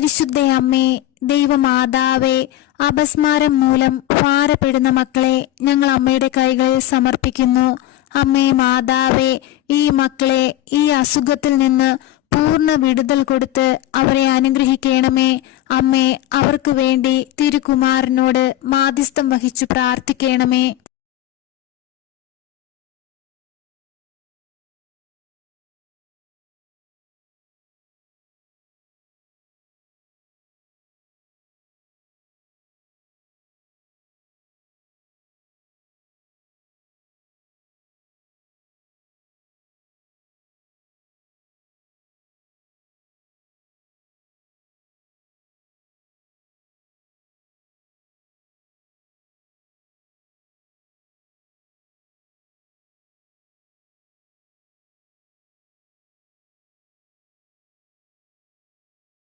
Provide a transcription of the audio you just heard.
പരിശുദ്ധ അമ്മേ, ദൈവമാതാവേ, അപസ്മാരം മൂലം ഭാരപ്പെടുന്ന മക്കളെ ഞങ്ങൾ അമ്മയുടെ കൈകളിൽ സമർപ്പിക്കുന്നു. അമ്മേ മാതാവേ, ഈ മക്കളെ ഈ അസുഖത്തിൽ നിന്ന് പൂർണ്ണ വിടുതൽ കൊടുത്ത് അവരെ അനുഗ്രഹിക്കണമേ. അമ്മേ, അവർക്ക് വേണ്ടി തിരുകുമാരനോട് മാധ്യസ്ഥം വഹിച്ചു പ്രാർത്ഥിക്കണമേ.